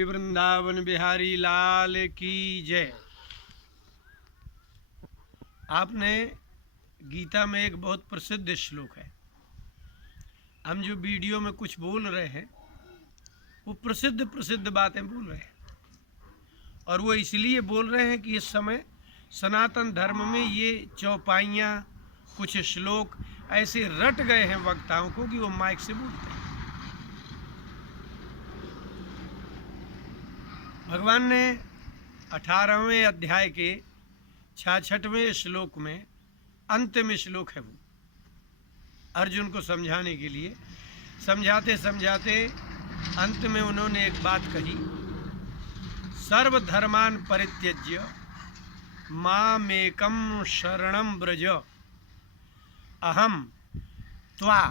बोली वृंदावन बिहारी लाल की जय। आपने गीता में एक बहुत प्रसिद्ध श्लोक है, हम जो वीडियो में कुछ बोल रहे हैं वो प्रसिद्ध बातें बोल रहे हैं, और वो इसलिए बोल रहे हैं कि इस समय सनातन धर्म में ये चौपाइयाँ कुछ श्लोक ऐसे रट गए हैं वक्ताओं को कि वो माइक से बोलते हैं। भगवान ने 18वें अध्याय के 66वें श्लोक में, अंतिम श्लोक है वो, अर्जुन को समझाने के लिए समझाते समझाते अंत में उन्होंने एक बात कही, सर्वधर्मान परित्यज्य मामेकं शरणं व्रज अहम त्वा,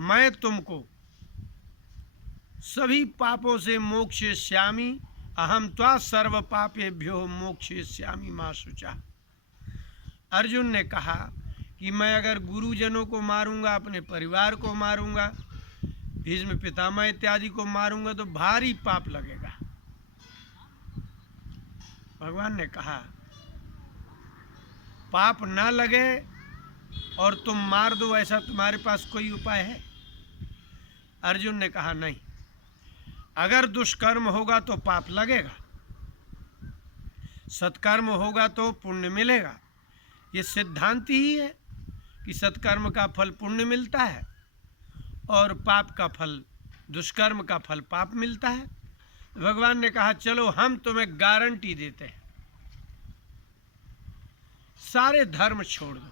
मैं तुमको सभी पापों से मोक्षयिष्यामि, अहम त्वा सर्व पापेभ्यो मोक्षयिष्यामि मा शुचा। अर्जुन ने कहा कि मैं अगर गुरुजनों को मारूंगा, अपने परिवार को मारूंगा, भीष्म पितामह इत्यादि को मारूंगा तो भारी पाप लगेगा। भगवान ने कहा पाप ना लगे और तुम मार दो, ऐसा तुम्हारे पास कोई उपाय है? अर्जुन ने कहा नहीं, अगर दुष्कर्म होगा तो पाप लगेगा, सत्कर्म होगा तो पुण्य मिलेगा। ये सिद्धांत ही है कि सत्कर्म का फल पुण्य मिलता है और पाप का फल, दुष्कर्म का फल पाप मिलता है। भगवान ने कहा चलो हम तुम्हें गारंटी देते हैं, सारे धर्म छोड़ दो,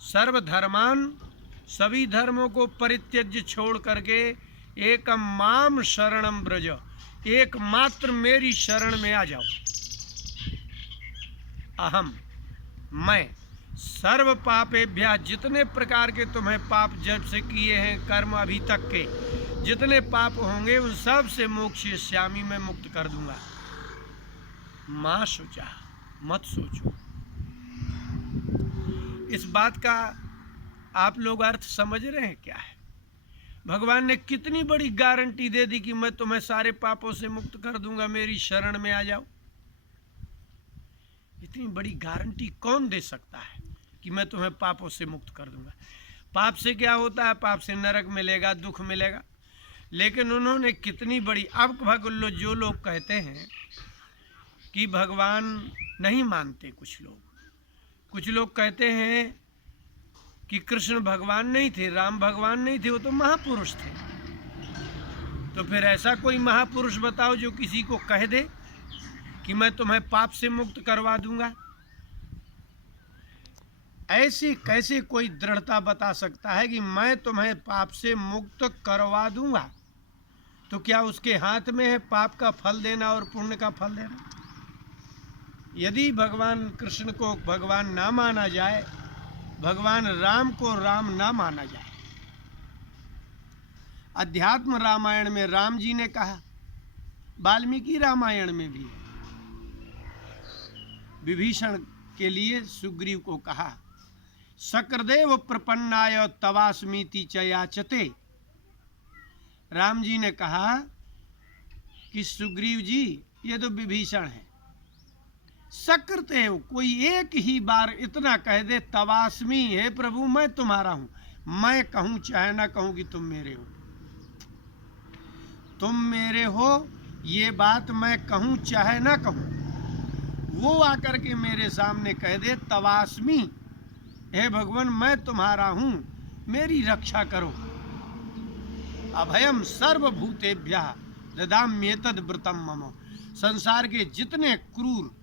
सर्वधर्मान, सभी धर्मों को परित्यज्य छोड़ करके एकम माम शरणम ब्रज, एकमात्र मेरी शरण में आ जाओ। अहम, मैं, सर्व पापेभ्यः, जितने प्रकार के तुम्हें पाप जब से किए हैं, कर्म अभी तक के जितने पाप होंगे उन सब से मोक्षयिष्यामि, मैं मुक्त कर दूंगा। मां शुचा, मत सोचो। इस बात का आप लोग अर्थ समझ रहे हैं क्या है? भगवान ने कितनी बड़ी गारंटी दे दी कि मैं तुम्हें सारे पापों से मुक्त कर दूंगा, मेरी शरण में आ जाओ। इतनी बड़ी गारंटी कौन दे सकता है कि मैं तुम्हें पापों से मुक्त कर दूंगा? पाप से क्या होता है? पाप से नरक मिलेगा, दुख मिलेगा। लेकिन उन्होंने कितनी बड़ी, अब जो लोग कहते हैं कि भगवान नहीं मानते, कुछ लोग कहते हैं कि कृष्ण भगवान नहीं थे, राम भगवान नहीं थे, वो तो महापुरुष थे। तो फिर ऐसा कोई महापुरुष बताओ जो किसी को कह दे कि मैं तुम्हें पाप से मुक्त करवा दूंगा। ऐसी कैसे कोई दृढ़ता बता सकता है कि मैं तुम्हें पाप से मुक्त करवा दूंगा? तो क्या उसके हाथ में है पाप का फल देना और पुण्य का फल देना? यदि भगवान कृष्ण को भगवान ना माना जाए, भगवान राम को राम ना माना जाए, अध्यात्म रामायण में राम जी ने कहा, वाल्मीकि रामायण में भी विभीषण के लिए सुग्रीव को कहा, शक्रदेव प्रपन्नाय तवास्मीति च याचते। राम जी ने कहा कि सुग्रीव जी, ये तो विभीषण है, शक्रदेव कोई एक ही बार इतना कह दे, तवास्मी, हे प्रभु मैं तुम्हारा हूं, मैं कहूं चाहे ना कहूं कि तुम मेरे हो, तुम मेरे हो, ये बात मैं कहूं चाहे ना कहूं, वो आकर के मेरे सामने कह दे तवास्मी, हे भगवान मैं तुम्हारा हूं, मेरी रक्षा करो। अभयम सर्वभूतेभ्यः ददाम्येतद् व्रतम मम। संसार के जितने क्रूर,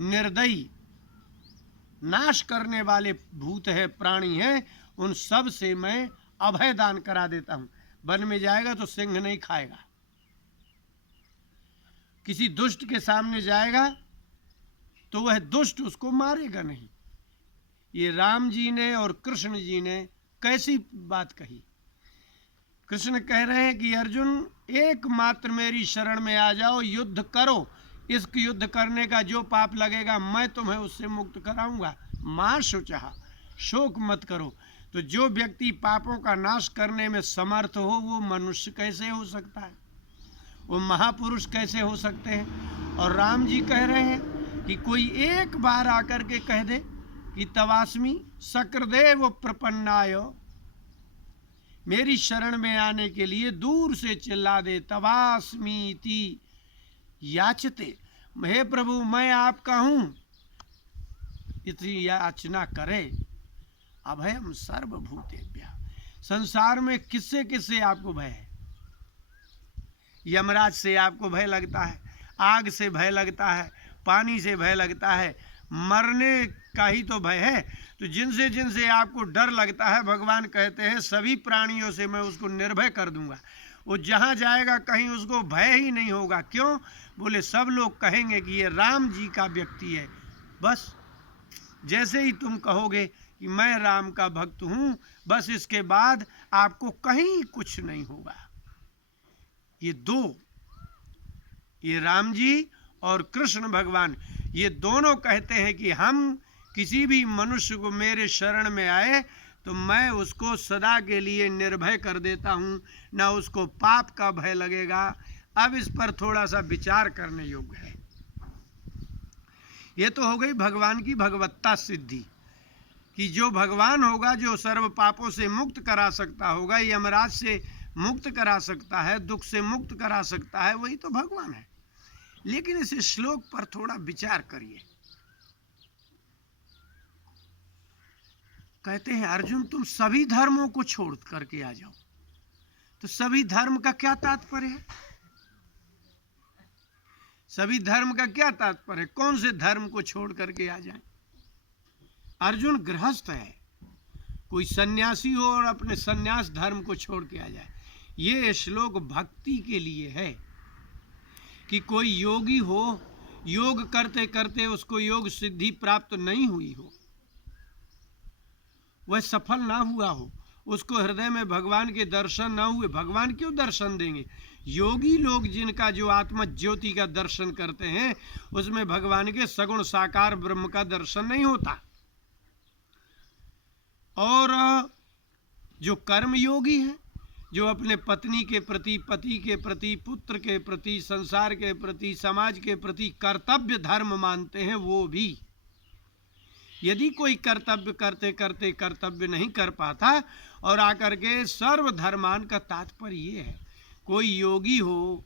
निर्दयी, नाश करने वाले भूत है, प्राणी हैं, उन सब से मैं अभय दान करा देता हूं। वन में जाएगा तो सिंह नहीं खाएगा, किसी दुष्ट के सामने जाएगा तो वह दुष्ट उसको मारेगा नहीं। ये राम जी ने और कृष्ण जी ने कैसी बात कही? कृष्ण कह रहे हैं कि अर्जुन एकमात्र मेरी शरण में आ जाओ, युद्ध करो, इस युद्ध करने का जो पाप लगेगा मैं तुम्हें उससे मुक्त कराऊंगा। मां शुचः, शोक मत करो। तो जो व्यक्ति पापों का नाश करने में समर्थ हो वो मनुष्य कैसे हो सकता है? वो महापुरुष कैसे हो सकते हैं? और राम जी कह रहे हैं कि कोई एक बार आकर के कह दे कि तवास्मी शक्रदेव प्रपन्नाय, मेरी शरण में आने के लिए दूर से चिल्ला दे, तवास्मीति याचते, हे प्रभु मैं आपका हूं, इतनी याचना करे। अभयम सर्वभूतेभ्यः, संसार में किससे किससे आपको भय है? यमराज से आपको भय लगता है, आग से भय लगता है, पानी से भय लगता है, मरने का ही तो भय है। तो जिनसे जिनसे आपको डर लगता है, भगवान कहते हैं सभी प्राणियों से मैं उसको निर्भय कर दूंगा। वो जहाँ जाएगा कहीं उसको भय ही नहीं होगा। क्यों? बोले सब लोग कहेंगे कि ये राम जी का व्यक्ति है। बस जैसे ही तुम कहोगे कि मैं राम का भक्त हूँ, बस इसके बाद आपको कहीं कुछ नहीं होगा। ये दो, ये राम जी और कृष्ण भगवान, ये दोनों कहते हैं कि हम किसी भी मनुष्य को मेरे शरण में आए तो मैं उसको सदा के लिए निर्भय कर देता हूँ, ना उसको पाप का भय लगेगा। अब इस पर थोड़ा सा विचार करने योग्य है। ये तो हो गई भगवान की भगवत्ता सिद्धि कि जो भगवान होगा, जो सर्व पापों से मुक्त करा सकता होगा, यमराज से मुक्त करा सकता है, दुख से मुक्त करा सकता है, वही तो भगवान है। लेकिन इस श्लोक पर थोड़ा विचार करिए। कहते हैं अर्जुन तुम सभी धर्मों को छोड़ करके आ जाओ। तो सभी धर्म का क्या तात्पर्य है? सभी धर्म का क्या तात्पर्य है? कौन से धर्म को छोड़ करके आ जाए? अर्जुन गृहस्थ है, कोई सन्यासी हो और अपने सन्यास धर्म को छोड़ के आ जाए। ये श्लोक भक्ति के लिए है कि कोई योगी हो, योग करते करते उसको योग सिद्धि प्राप्त नहीं हुई हो, वह सफल ना हुआ हो, उसको हृदय में भगवान के दर्शन ना हुए। भगवान क्यों दर्शन देंगे? योगी लोग जिनका जो आत्मा ज्योति का दर्शन करते हैं, उसमें भगवान के सगुण साकार ब्रह्म का दर्शन नहीं होता। और जो कर्म योगी है, जो अपने पत्नी के प्रति, पति के प्रति, पुत्र के प्रति, संसार के प्रति, समाज के प्रति कर्तव्य धर्म मानते हैं, वो भी यदि कोई कर्तव्य करते करते कर्तव्य नहीं कर पाता और आकर के सर्वधर्मान का तात्पर्य ये है, कोई योगी हो,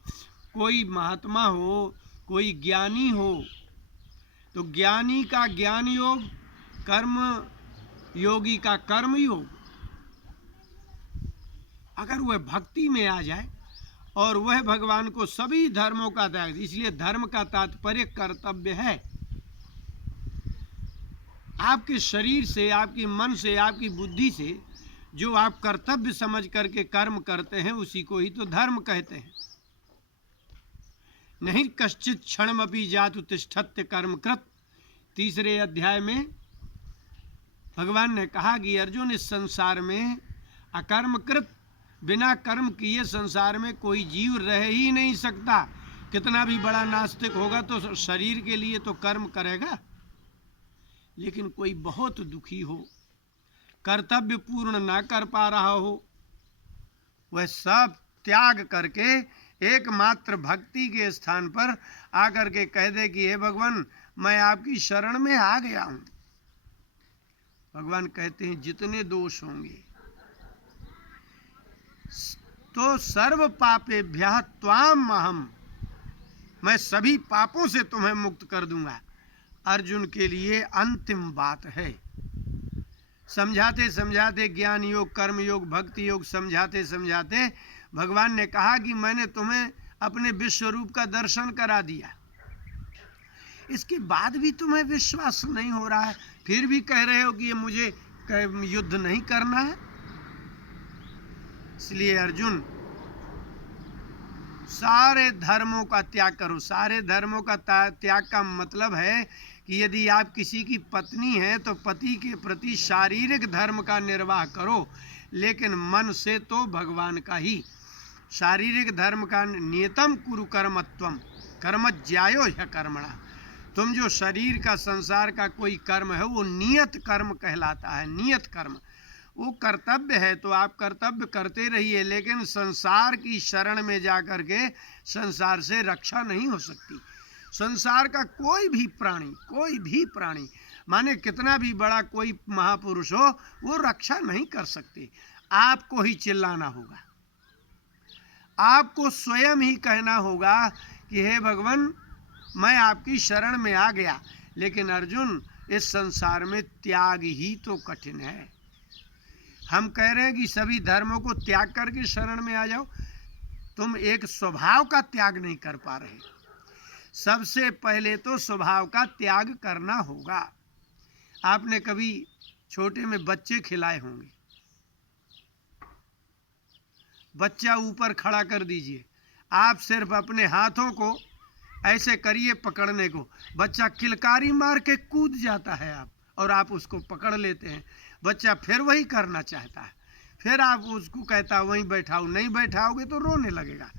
कोई महात्मा हो, कोई ज्ञानी हो, तो ज्ञानी का ज्ञान योग, कर्म योगी का कर्म योग, अगर वह भक्ति में आ जाए और वह भगवान को सभी धर्मों का त्याग, इसलिए धर्म का तात्पर्य कर्तव्य है। आपके शरीर से, आपके मन से, आपकी बुद्धि से जो आप कर्तव्य समझ करके कर्म करते हैं, उसी को ही तो धर्म कहते हैं। नहीं कश्चित क्षणमपि जातु तिष्ठत्य कर्मकृत, 3 अध्याय में भगवान ने कहा कि अर्जुन इस संसार में अकर्मकृत, बिना कर्म किए संसार में कोई जीव रह ही नहीं सकता। कितना भी बड़ा नास्तिक होगा तो शरीर के लिए तो कर्म करेगा, लेकिन कोई बहुत दुखी हो, कर्तव्य पूर्ण ना कर पा रहा हो, वह सब त्याग करके एकमात्र भक्ति के स्थान पर आकर के कह दे कि हे भगवान मैं आपकी शरण में आ गया हूं। भगवान कहते हैं जितने दोष होंगे तो सर्व पापेभ्यः त्वाम अहम, मैं सभी पापों से तुम्हें मुक्त कर दूंगा। अर्जुन के लिए अंतिम बात है। समझाते समझाते ज्ञान योग, कर्म योग, भक्ति योग समझाते समझाते भगवान ने कहा कि मैंने तुम्हें अपने विश्व रूप का दर्शन करा दिया, इसके बाद भी तुम्हें विश्वास नहीं हो रहा है, फिर भी कह रहे हो कि ये मुझे युद्ध नहीं करना है। इसलिए अर्जुन सारे धर्मों का त्याग करो। सारे धर्मों का त्याग का मतलब है कि यदि आप किसी की पत्नी हैं तो पति के प्रति शारीरिक धर्म का निर्वाह करो, लेकिन मन से तो भगवान का ही। शारीरिक धर्म का नियतम कुरु कर्मत्वम कर्म ज्यायो ह्य कर्मणा, तुम जो शरीर का, संसार का कोई कर्म है वो नियत कर्म कहलाता है। नियत कर्म वो कर्तव्य है तो आप कर्तव्य करते रहिए, लेकिन संसार की शरण में जाकर के संसार से रक्षा नहीं हो सकती। संसार का कोई भी प्राणी माने कितना भी बड़ा कोई महापुरुष हो, वो रक्षा नहीं कर सकते। आपको ही चिल्लाना होगा, आपको स्वयं ही कहना होगा कि हे भगवान, मैं आपकी शरण में आ गया। लेकिन अर्जुन, इस संसार में त्याग ही तो कठिन है। हम कह रहे हैं कि सभी धर्मों को त्याग करके शरण में आ जाओ, तुम एक स्वभाव का त्याग नहीं कर पा रहे। सबसे पहले तो स्वभाव का त्याग करना होगा। आपने कभी छोटे में बच्चे खिलाए होंगे, बच्चा ऊपर खड़ा कर दीजिए, आप सिर्फ अपने हाथों को ऐसे करिए पकड़ने को, बच्चा किलकारी मार के कूद जाता है और आप उसको पकड़ लेते हैं। बच्चा फिर वही करना चाहता है, फिर आप उसको कहता वहीं बैठाओ, नहीं बैठाओगे तो रोने लगेगा।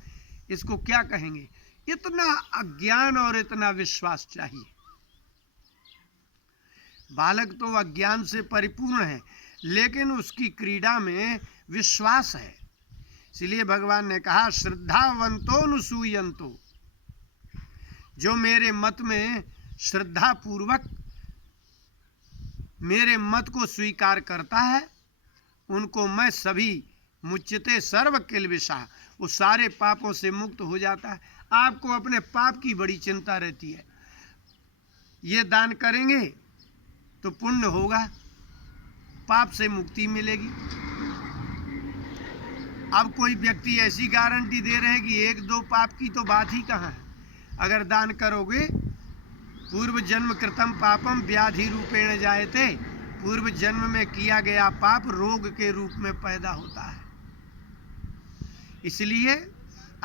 इसको क्या कहेंगे? इतना अज्ञान और इतना विश्वास चाहिए। बालक तो अज्ञान से परिपूर्ण है, लेकिन उसकी क्रीड़ा में विश्वास है। इसलिए भगवान ने कहा, श्रद्धावंतो नुसूयंतो, जो मेरे मत में श्रद्धा पूर्वक मेरे मत को स्वीकार करता है, उनको मैं सभी मुच्यते सर्व किल्बिषा, वो सारे पापों से मुक्त हो जाता है। आपको अपने पाप की बड़ी चिंता रहती है, ये दान करेंगे तो पुण्य होगा, पाप से मुक्ति मिलेगी। अब कोई व्यक्ति ऐसी गारंटी दे रहे हैं कि 1-2 पाप की तो बात ही कहाँ है। अगर दान करोगे, पूर्व जन्म कृतम पापम व्याधि रूपेण जायते, पूर्व जन्म में किया गया पाप रोग के रूप में पैदा होता है। इसलिए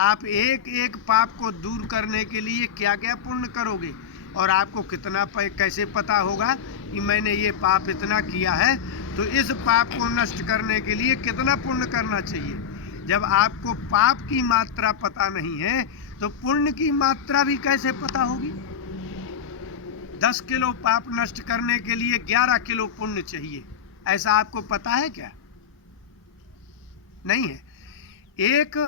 आप एक एक पाप को दूर करने के लिए क्या क्या पुण्य करोगे, और आपको कितना कैसे पता होगा कि मैंने ये पाप इतना किया है, तो इस पाप को नष्ट करने के लिए कितना पुण्य करना चाहिए। जब आपको पाप की मात्रा पता नहीं है, तो पुण्य की मात्रा भी कैसे पता होगी। 10 किलो पाप नष्ट करने के लिए 11 किलो पुण्य चाहिए, ऐसा आपको पता है क्या? नहीं है। एक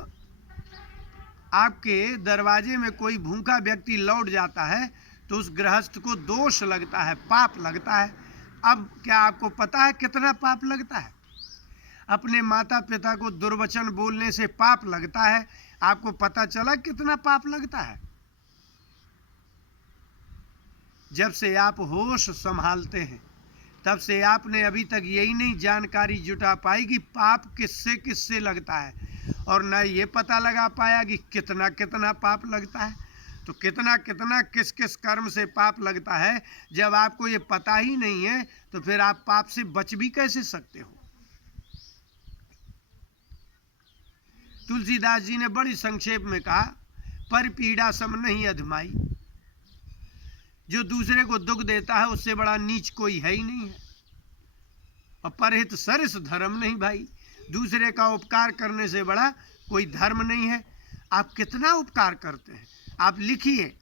आपके दरवाजे में कोई भूखा व्यक्ति लौट जाता है तो उस गृहस्थ को दोष लगता है, पाप लगता है। अब क्या आपको पता है कितना पाप लगता है? अपने माता पिता को दुर्वचन बोलने से पाप लगता है, आपको पता चला कितना पाप लगता है? जब से आप होश संभालते हैं, तब से आपने अभी तक यही नहीं जानकारी जुटा पाई कि पाप किससे किससे लगता है, और न ये पता लगा पाया कि कितना कितना पाप लगता है। तो कितना कितना किस किस कर्म से पाप लगता है, जब आपको ये पता ही नहीं है, तो फिर आप पाप से बच भी कैसे सकते हो? तुलसीदास जी ने बड़ी संक्षेप में कहा, पर पीड़ा सम नहीं अधमाई, जो दूसरे को दुख देता है उससे बड़ा नीच कोई है ही नहीं है। और परहित सरिस धर्म नहीं भाई, दूसरे का उपकार करने से बड़ा कोई धर्म नहीं है। आप कितना उपकार करते हैं, आप लिखिए,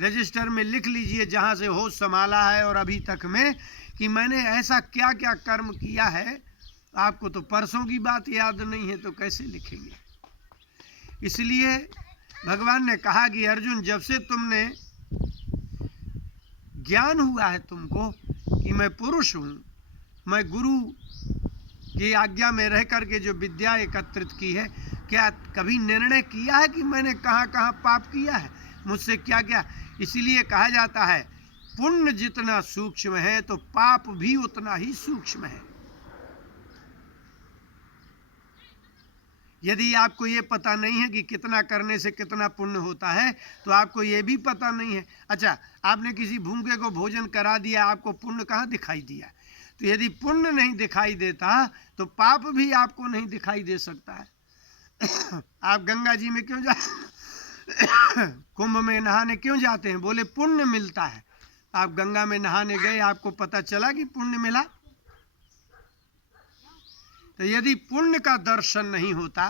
रजिस्टर में लिख लीजिए जहाँ से होश संभाला है और अभी तक में, कि मैंने ऐसा क्या क्या कर्म किया है। आपको तो परसों की बात याद नहीं है तो कैसे लिखेंगे? इसलिए भगवान ने कहा कि अर्जुन, जब से तुमने ज्ञान हुआ है तुमको कि मैं पुरुष हूँ, मैं गुरु की आज्ञा में रह करके जो विद्या एकत्रित की है, क्या कभी निर्णय किया है कि मैंने कहाँ कहाँ पाप किया है, मुझसे क्या क्या? इसीलिए कहा जाता है, पुण्य जितना सूक्ष्म है तो पाप भी उतना ही सूक्ष्म है। यदि आपको ये पता नहीं है कि कितना करने से कितना पुण्य होता है, तो आपको ये भी पता नहीं है। अच्छा, आपने किसी भूखे को भोजन करा दिया, आपको पुण्य कहाँ दिखाई दिया? तो यदि पुण्य नहीं दिखाई देता तो पाप भी आपको नहीं दिखाई दे सकता है। आप गंगा जी में क्यों कुंभ में नहाने क्यों जाते हैं? बोले पुण्य मिलता है। आप गंगा में नहाने गए, आपको पता चला कि पुण्य मिला? तो यदि पुण्य का दर्शन नहीं होता,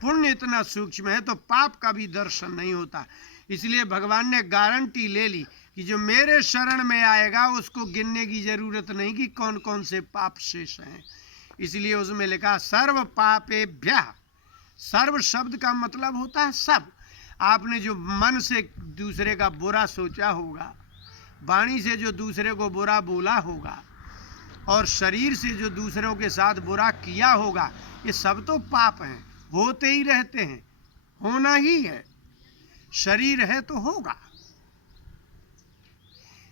पुण्य इतना सूक्ष्म है, तो पाप का भी दर्शन नहीं होता। इसलिए भगवान ने गारंटी ले ली कि जो मेरे शरण में आएगा उसको गिनने की जरूरत नहीं कि कौन कौन से पाप शेष हैं, इसलिए उसमें लिखा सर्व पापेभ्यः। सर्व शब्द का मतलब होता है सब। आपने जो मन से दूसरे का बुरा सोचा होगा, वाणी से जो दूसरे को बुरा बोला होगा, और शरीर से जो दूसरों के साथ बुरा किया होगा, ये सब तो पाप हैं, होते ही रहते हैं, होना ही है। शरीर है तो होगा।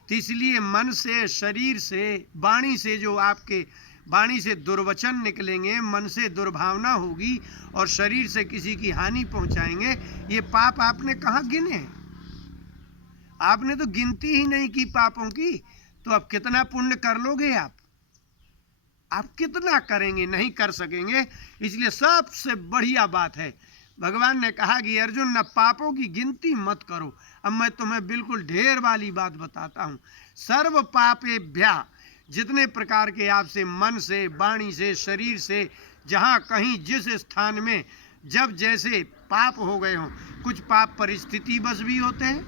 तो इसलिए मन से, शरीर से, वाणी से जो आपके वाणी से दुर्वचन निकलेंगे, मन से दुर्भावना होगी और शरीर से किसी की हानि पहुंचाएंगे, ये पाप आपने कहाँ गिने हैं? आपने तो गिनती ही नहीं की पापों की। तो अब कितना पुण्य कर लोगे आप कितना करेंगे? नहीं कर सकेंगे। इसलिए सबसे बढ़िया बात है, भगवान ने कहा कि अर्जुन न पापों की गिनती मत करो। अब मैं तुम्हें बिल्कुल ढेर वाली बात बताता हूँ। सर्व पापेभ्यः, जितने प्रकार के आपसे मन से, वाणी से, शरीर से, जहाँ कहीं जिस स्थान में जब जैसे पाप हो गए हों, कुछ पाप परिस्थिति बस भी होते हैं,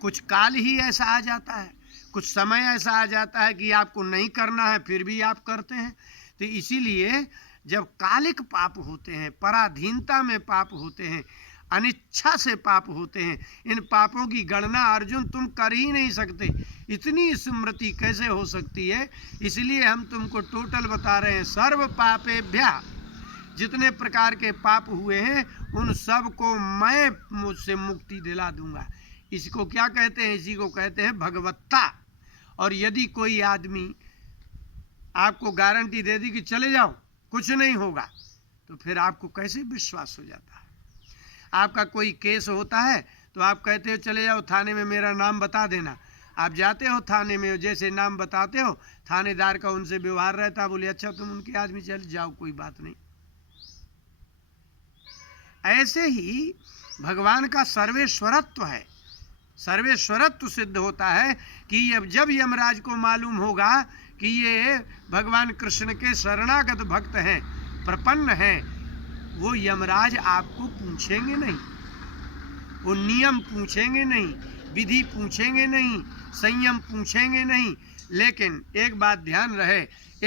कुछ काल ही ऐसा आ जाता है, कुछ समय ऐसा आ जाता है कि आपको नहीं करना है फिर भी आप करते हैं। तो इसीलिए जब कालिक पाप होते हैं, पराधीनता में पाप होते हैं, अनिच्छा से पाप होते हैं, इन पापों की गणना अर्जुन तुम कर ही नहीं सकते। इतनी स्मृति कैसे हो सकती है? इसलिए हम तुमको टोटल बता रहे हैं। सर्व पापेभ्यः, जितने प्रकार के पाप हुए हैं उन सब को मैं मुझसे मुक्ति दिला दूंगा। इसको क्या कहते हैं? इसी को कहते हैं भगवत्ता। और यदि कोई आदमी आपको गारंटी दे दी कि चले जाओ कुछ नहीं होगा, तो फिर आपको कैसे विश्वास हो जाता है? आपका कोई केस होता है तो आप कहते हो चले जाओ थाने में, मेरा नाम बता देना। आप जाते हो थाने में, जैसे नाम बताते हो, थानेदार का उनसे व्यवहार रहता है, बोले अच्छा तुम उनके आदमी, चल जाओ कोई बात नहीं। ऐसे ही भगवान का सर्वेश्वरत्व है। सर्वेश्वरत्व सिद्ध होता है कि जब यमराज को मालूम होगा कि ये भगवान कृष्ण के शरणागत भक्त हैं, प्रपन्न हैं, वो यमराज आपको पूछेंगे नहीं, वो नियम पूछेंगे नहीं, विधि पूछेंगे नहीं, संयम पूछेंगे नहीं। लेकिन एक बात ध्यान रहे,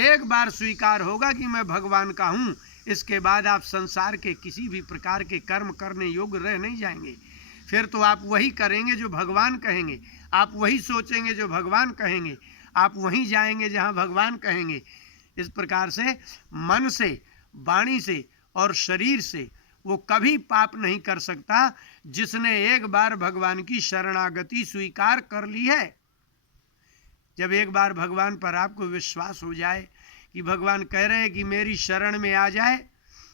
एक बार स्वीकार होगा कि मैं भगवान का हूँ, इसके बाद आप संसार के किसी भी प्रकार के कर्म करने योग्य रह नहीं जाएंगे। फिर तो आप वही करेंगे जो भगवान कहेंगे, आप वही सोचेंगे जो भगवान कहेंगे, आप वहीं जाएंगे जहाँ भगवान कहेंगे। इस प्रकार से मन से, वाणी से और शरीर से वो कभी पाप नहीं कर सकता जिसने एक बार भगवान की शरणागति स्वीकार कर ली है। जब एक बार भगवान पर आपको विश्वास हो जाए कि भगवान कह रहे हैं कि मेरी शरण में आ जाए,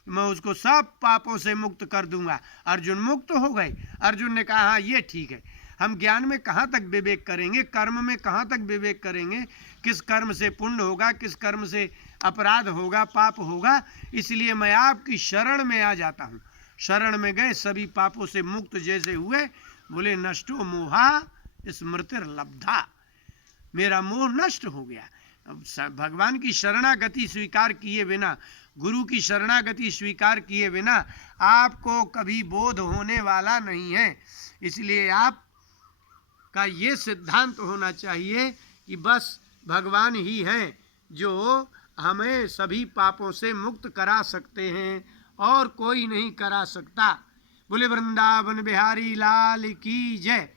मैं उसको सब पापों से मुक्त कर दूंगा। अर्जुन मुक्त हो गए। अर्जुन ने कहा हाँ ये ठीक है। हम ज्ञान में कहाँ तक विवेक करेंगे, कर्म में कहाँ तक विवेक करेंगे, किस कर्म से पुण्य होगा, किस कर्म से अपराध होगा, पाप होगा। इसलिए मैं आपकी शरण में आ जाता हूँ। शरण में गए, सभी पापों से मुक्त जैसे हुए, बोले नष्टो मोहा स्मृतिर्लब्धा, मेरा मोह नष्ट हो गया। भगवान की शरणागति स्वीकार किए बिना, गुरु की शरणागति स्वीकार किए बिना आपको कभी बोध होने वाला नहीं है। इसलिए आप का ये सिद्धांत होना चाहिए कि बस भगवान ही हैं जो हमें सभी पापों से मुक्त करा सकते हैं और कोई नहीं करा सकता। बोले वृंदावन बिहारी लाल की जय।